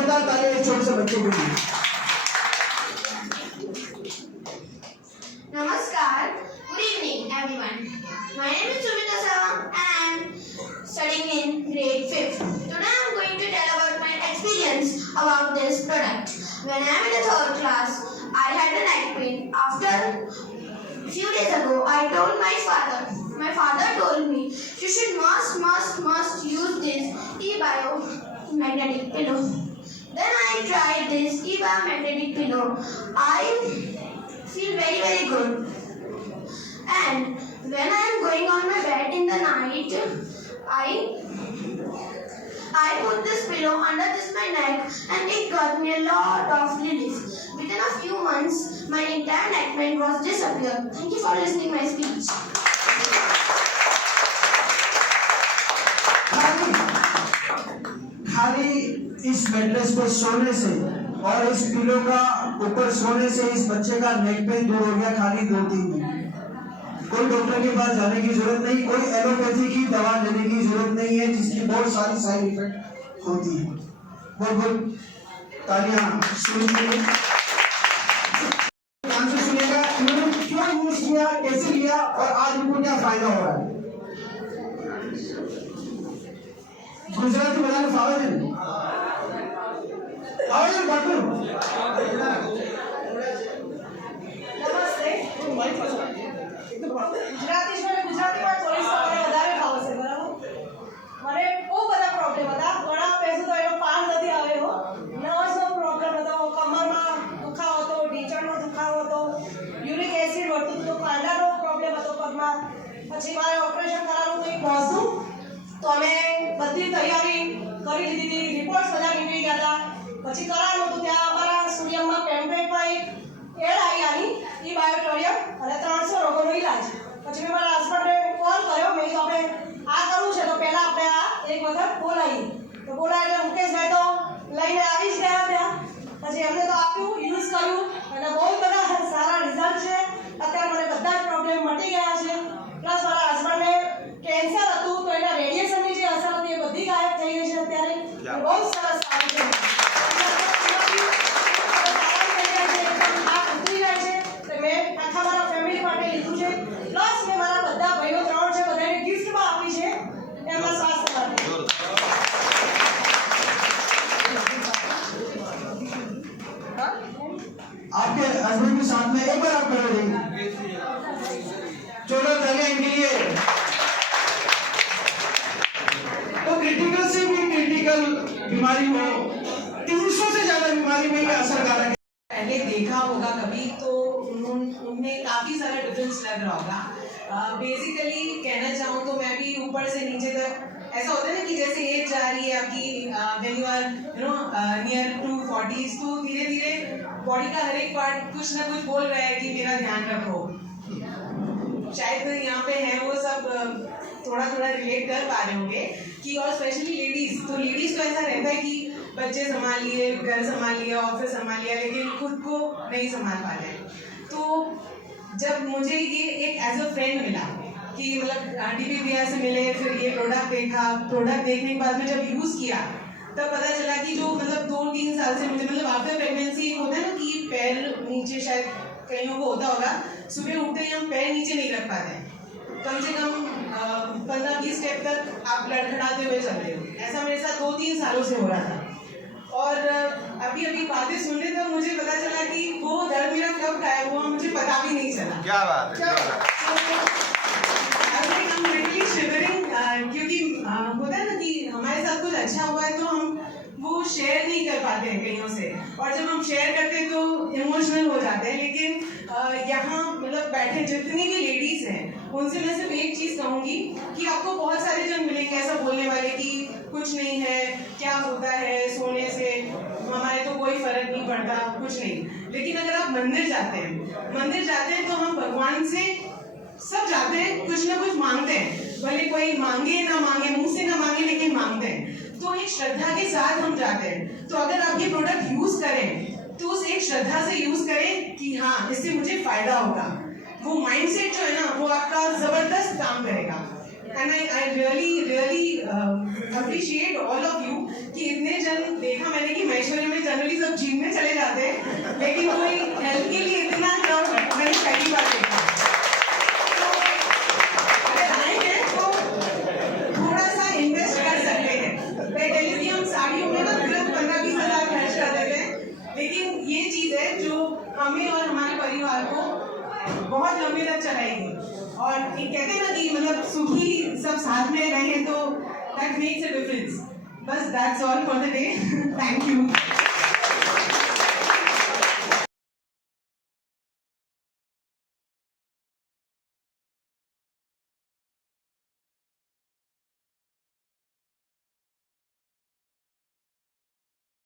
जोरदार तालियां इस छोटे से बच्चे के लिए। Namaskar. Good evening, everyone. My name is Sumita Savam and I am studying in grade 5th. Today I am going to tell about my experience about this product. When I am in the 3rd class, I had a neck pain. After a few days ago, I told my father. My father told me, you should must use this e-bio magnetic pillow. Then I tried this e-bio magnetic pillow. I feel very good. And when I am going on my bed in the night, I put this pillow under my neck and it got me a lot of relief. Within a few months, my entire neck pain was disappeared. Thank you for listening my speech. खाली इस mattress पर सोने से और इस pillow का ऊपर सोने से इस बच्चे का नेक पेन दूर हो गया, खाली 2-3 दिन। कोई डॉक्टर के पास जाने की जरूरत नहीं, कोई एलोपैथी की दवा लेने की जरूरत नहीं है, जिसकी बहुत सारी साइड इफेक्ट होती है। बहुत तालियां सुनिए, ध्यान से सुनिएगा, इन्होंने क्यों यूज किया, कैसे लिया और आज इनको क्या फायदा हो रहा है। गुजराती बताने फावल ગુજરાતીમાં ચોવીસ વધારે ફાવશે બરાબર. મને બહુ બધા પ્રોબ્લેમ હતા, ઘણા પહેલું તો એનો પાર નથી આવ્યો, નર્વસનો પ્રોબ્લેમ હતો, કમરમાં દુખાવો હતો, ઢીંચણનો દુખાવો હતો, યુરિક એસિડ વધતું હતું, કાંડાનો પ્રોબ્લેમ હતો પગમાં. પછી મારે ઓપરેશન કરાવવું હતું એક બોસનું, તો અમે બધી તૈયારી કરી લીધી હતી, રિપોર્ટ્સ બધા નીકળી ગયા હતા. પછી કરાવવું હતું ત્યાં અમારા સ્ટુડિયમમાં પેમ્પલેટમાં એક એડ આવી આની e-બાયોટોરિયમ અને 300 રોગોનો ઈલાજ. પછી મેં મારા હસબન્ડને કોલ કર્યો, મેં કીધું આપણે આ કરવું છે તો પહેલાં આપણે આ એક વખત બોલાવીએ. તો બોલાય એટલે મુકેશભાઈ તો લઈને આવી જ ગયા ત્યાં. પછી એમને તો આપ્યું, યુઝ કર્યું અને બહુ બધા સારા રિઝલ્ટ છે. અત્યારે મને બધા જ પ્રોબ્લેમ મટી ગયા છે. પ્લસ મારા હસબન્ડને કેન્સર હતું તો એના રેડિયેશનની જે અસર હતી એ બધી ગાયબ થઈ ગઈ છે અત્યારે. બહુ સરસ સારું છે. आपके हस्बैंड के साथ में एक बार आप खड़े रहिए, जोरदार तालियां इनके लिए। तो क्रिटिकल से भी क्रिटिकल बीमारी हो, 300 से ज्यादा बीमारी में ये असरकारक है। पहले देखा होगा कभी तो उन्हें काफी सारा डिफरेंस लग रहा होगा। बेसिकली कहना चाहूँ तो मैं भी ऊपर से नीचे तक ऐसा होता है ना कि जैसे एज जा रही है आपकी, when you are near to 40s, तो धीरे धीरे बॉडी का हर एक पार्ट कुछ ना कुछ बोल रहा है कि मेरा ध्यान रखो। शायद यहाँ पे है वो सब थोड़ा रिलेट कर पा रहे होंगे कि, और स्पेशली लेडीज, तो लेडीज को ऐसा रहता है कि बच्चे संभाल लिए, घर संभाल लिया, ऑफिस संभाल लिया, लेकिन खुद को नहीं संभाल पा रहे। तो जब मुझे ये एक एज अ फ्रेंड मिला कि मतलब DPPR से मिले, फिर ये प्रोडक्ट देखा, प्रोडक्ट देखने के बाद में जब यूज़ किया तब पता चला कि जो मतलब 2-3 साल से मुझे मतलब आफ्टर प्रेगनेंसी होता है ना कि पैर नीचे, शायद कईयों को होता होगा, सुबह उठते ही हम पैर नीचे नहीं रख पाते हैं, कम से कम 15-20 स्टेप तक आप लड़खड़ाते हुए चलते हो। ऐसा मेरे साथ 2-3 सालों से हो रहा था। और अभी बातें सुनने तब मुझे पता चला कि वो दर्द मेरा कब गायब हुआ मुझे पता भी नहीं चला। क्या बात है। क्योंकि होता है ना कि हमारे साथ कुछ अच्छा हुआ है तो हम वो शेयर नहीं कर पाते हैं कईयों से, और जब हम शेयर करते हैं तो इमोशनल हो जाते हैं। लेकिन यहाँ मतलब बैठे जितनी भी लेडीज हैं उनसे मैं सिर्फ एक चीज़ कहूँगी कि आपको बहुत सारे जन मिलेंगे ऐसा बोलने वाले कि कुछ नहीं है, क्या होता है, सोने से हमारे तो कोई फर्क नहीं पड़ता, कुछ नहीं। लेकिन अगर आप मंदिर जाते हैं तो हम भगवान से सब जाते हैं, कुछ ना कुछ मांगते हैं, भले कोई मांगे ना मांगे, मुंह से ना मांगे, लेकिन मांगते हैं। तो एक श्रद्धा के साथ हम जाते हैं। तो अगर आप ये प्रोडक्ट यूज करें तो उस एक श्रद्धा से यूज करें कि हाँ इससे मुझे फायदा होगा। वो माइंडसेट जो है ना वो आपका जबरदस्त काम करेगा। And I really appreciate all of you कि इतने जन देखा मैंने कि मैं ऐश्वर्या में जनरली सब जिम में चले जाते हैं, लेकिन कोई हेल्थ के लिए इतना कम मैंने पहली बार देखा। तो अगर आएंगे तो थोड़ा सा इन्वेस्ट कर सकते हैं। मैं दिल्ली की हम साड़ियों में ना तुरंत 15-20 हज़ार खर्च कर देते हैं, लेकिन ये चीज़ है जो हमें और हमारे परिवार को बहुत लंबे तक चलाएगी। और ये कहते हैं ना कि मतलब सुखी सब साथ में रहें तो that makes a difference. बस that's all for the day. Thank you.